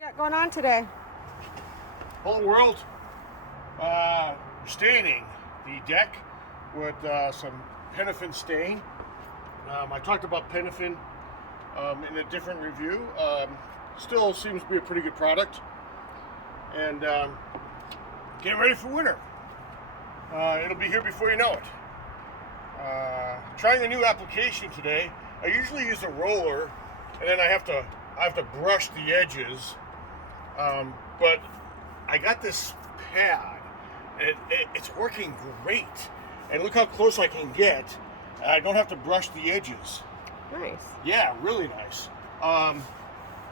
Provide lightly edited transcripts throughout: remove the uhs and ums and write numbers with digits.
Got going on today? Whole world staining the deck with some Penofin stain. I talked about Penofin in a different review. Still seems to be a pretty good product. And getting ready for winter. It'll be here before you know it. Trying a new application today. I usually use a roller, and then I have to brush the edges. But I got this pad, and it's working great. And look how close I can get. I don't have to brush the edges. Nice. Yeah, really nice.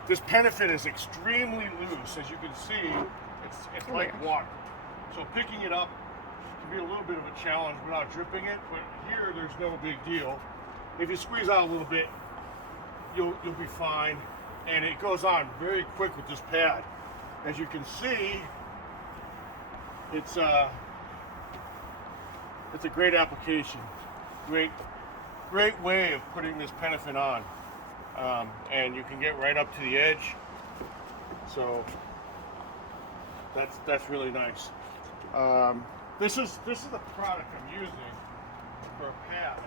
This Penofin is extremely loose. As you can see, it's like water. So picking it up can be a little bit of a challenge without dripping it, but here there's no big deal. If you squeeze out a little bit, you'll be fine. And it goes on very quick with this pad. As you can see, it's a great application. Great way of putting this Penofin on. And you can get right up to the edge. So that's really nice. This is the product I'm using for a pad,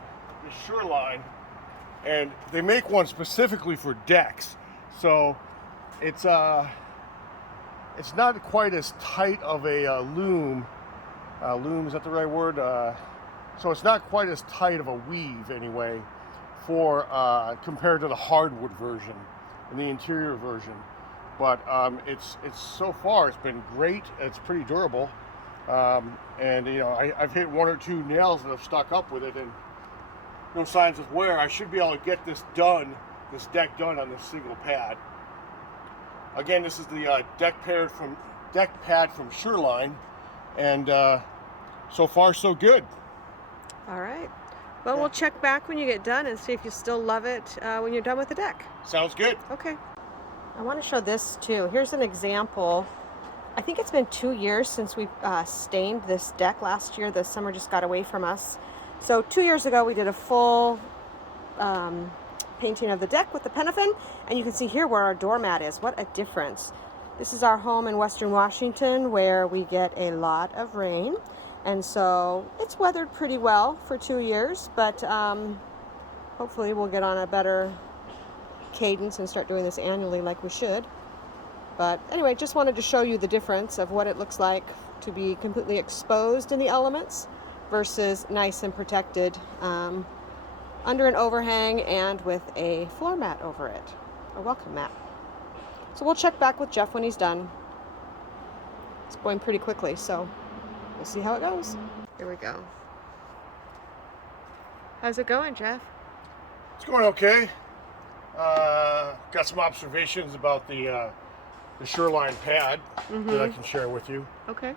the Shur-Line, and they make one specifically for decks. So it's not quite as tight of a loom. Loom, is that the right word? So it's not quite as tight of a weave anyway, for compared to the hardwood version and the interior version. But it's so far it's been great. It's pretty durable, and you know I've hit one or two nails that have stuck up with it, and no signs of wear. I should be able to get this deck done on this single pad. Again, this is the deck pad from Shur-Line, and so far so good. All right. Well, we'll check back when you get done and see if you still love it when you're done with the deck. Sounds good. Okay. I want to show this too. Here's an example. I think it's been 2 years since we stained this deck. Last year, the summer just got away from us. So 2 years ago, we did a full painting of the deck with the Penofin, and you can see here where our doormat is. What a difference. This is our home in Western Washington, where we get a lot of rain, and so it's weathered pretty well for 2 years, but hopefully we'll get on a better cadence and start doing this annually like we should. But anyway, just wanted to show you the difference of what it looks like to be completely exposed in the elements versus nice and protected under an overhang and with a floor mat over it, a welcome mat. So we'll check back with Jeff when he's done. It's going pretty quickly, so we'll see how it goes. Here we go. How's it going, Jeff? It's going okay. Got some observations about the Shur-Line pad that I can share with you. Okay.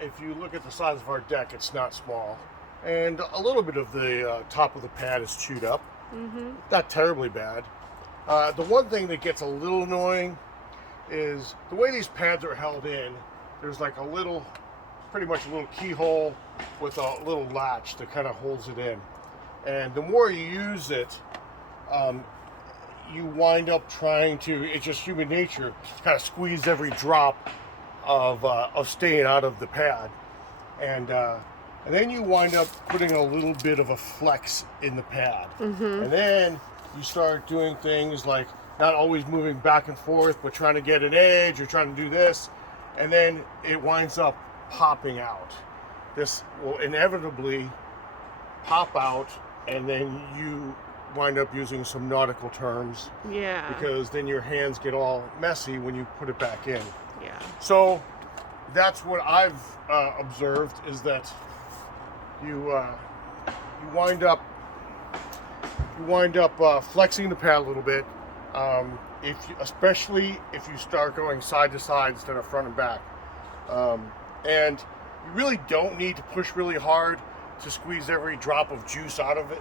If you look at the size of our deck, it's not small. And a little bit of the top of the pad is chewed up. Not terribly bad. The one thing that gets a little annoying is the way these pads are held in. There's like pretty much a little keyhole with a little latch that kind of holds it in. And the more you use it, you wind up trying to, it's just human nature, kind of squeeze every drop of stain out of the pad. And then you wind up putting a little bit of a flex in the pad. And then you start doing things like not always moving back and forth, but trying to get an edge or trying to do this. And then it winds up popping out. This will inevitably pop out, and then you wind up using some nautical terms. Yeah. Because then your hands get all messy when you put it back in. Yeah. So that's what I've observed, is that you wind up flexing the pad a little bit, especially if you start going side to side instead of front and back, and you really don't need to push really hard to squeeze every drop of juice out of it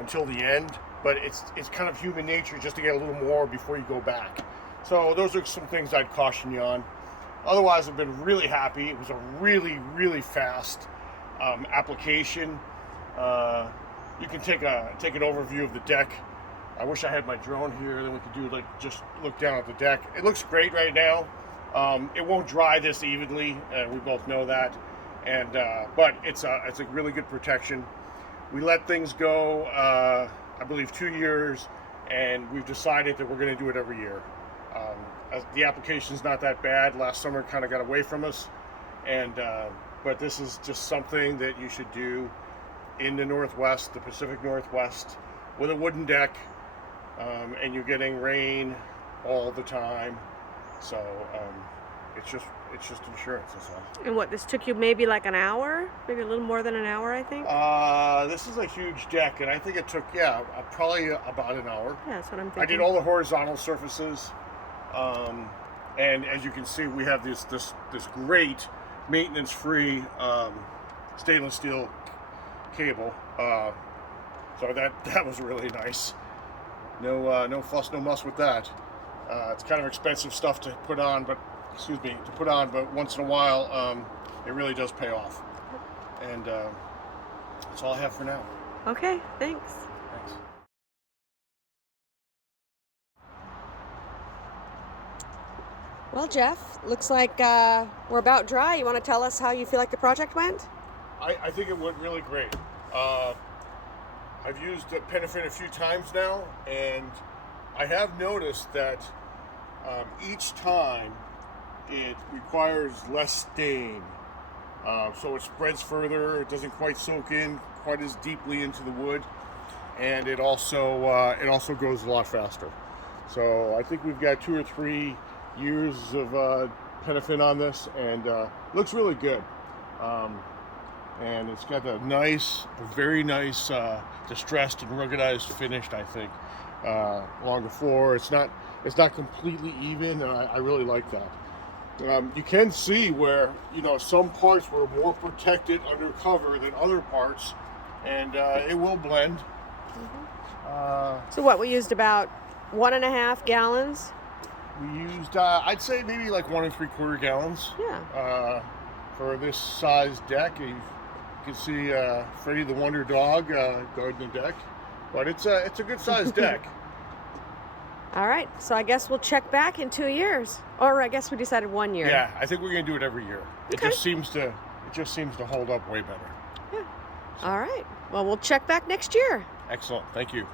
until the end, but it's kind of human nature just to get a little more before you go back. So those are some things I'd caution you on. Otherwise, I've been really happy. It was a really fast application. You can take an overview of the deck I wish I had my drone here, then we could do like just look down at the deck. It looks great right now. It won't dry this evenly, and we both know that. And but it's a really good protection. We let things go, I believe 2 years, and we've decided that we're going to do it every year. The application's not that bad. Last summer kind of got away from us, and but this is just something that you should do in the Northwest, the Pacific Northwest, with a wooden deck, and you're getting rain all the time. So it's just insurance, that's all. And what, this took you maybe like an hour? Maybe a little more than an hour, I think? This is a huge deck, and I think it took, probably about an hour. Yeah, that's what I'm thinking. I did all the horizontal surfaces, and as you can see, we have this great maintenance-free stainless steel cable. So that was really nice. No fuss, no muss with that. It's kind of expensive stuff to put on, but once in a while, it really does pay off. And that's all I have for now. Okay, thanks. Thanks. Well, Jeff, looks like we're about dry. You want to tell us how you feel like the project went? I think it went really great. I've used Penofin a few times now, and I have noticed that each time it requires less stain. So it spreads further, it doesn't quite soak in quite as deeply into the wood, and it also goes a lot faster. So I think we've got 2 or 3 years of Penofin on this, and looks really good. And it's got a very nice distressed and ruggedized finish, I think, along the floor. It's not completely even, and I really like that. You can see where, some parts were more protected under cover than other parts, and it will blend. Mm-hmm. So what, we used about 1.5 gallons? We used, I'd say maybe like 1 3/4 gallons. Yeah. For this size deck. You can see Freddie the Wonder Dog guarding the deck, but it's a good sized deck. All right, so I guess we'll check back in 2 years, or I guess we decided 1 year. Yeah, I think we're gonna do it every year. Okay. It just seems to hold up way better. Yeah. All right. Well, we'll check back next year. Excellent. Thank you.